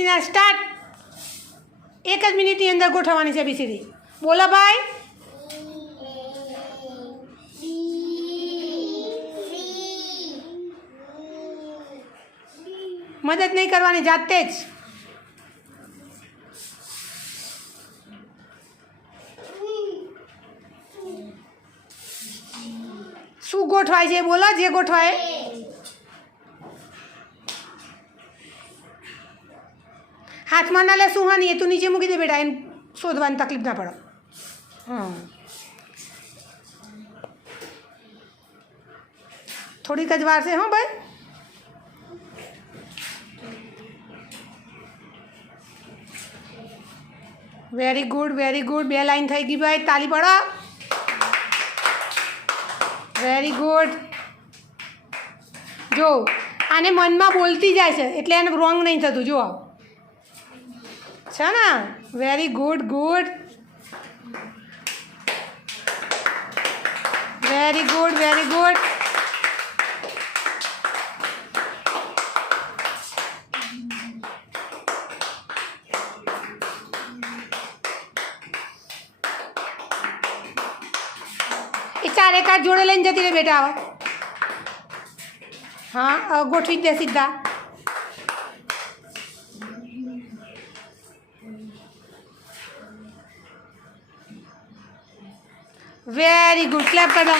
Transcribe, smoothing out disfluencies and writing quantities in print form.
સ્ટાર્ટ. એક જ મિનિટની અંદર ગોઠવવાની છે બીસીડી. બોલો ભાઈ. મદદ નહીં કરવાની, જાતે જ. શું ગોઠવાય છે બોલો, જે ગોઠવાય. હાથમાં ના લે સુહાની, એ તું નીચે મૂકી દે બેટા, એને શોધવાની તકલીફ ના પડે. હા, થોડીક જ વાર છે. હો ભાઈ. Very good, very good. 2 લાઈન થઈ ગઈ ભાઈ, તાલી પડો. Very good. જો આને મનમાં બોલતી જાય છે એટલે એને રોંગ નહીં થતું. જુઓ છે ને. Very good, good. Very good, very good. એ 4 કાર્ડ જોડે લઈને જતી રહે બેટા. હવે હા, ગોઠવી જ દે સીધા. Very good. ક્લેપ કરી દો.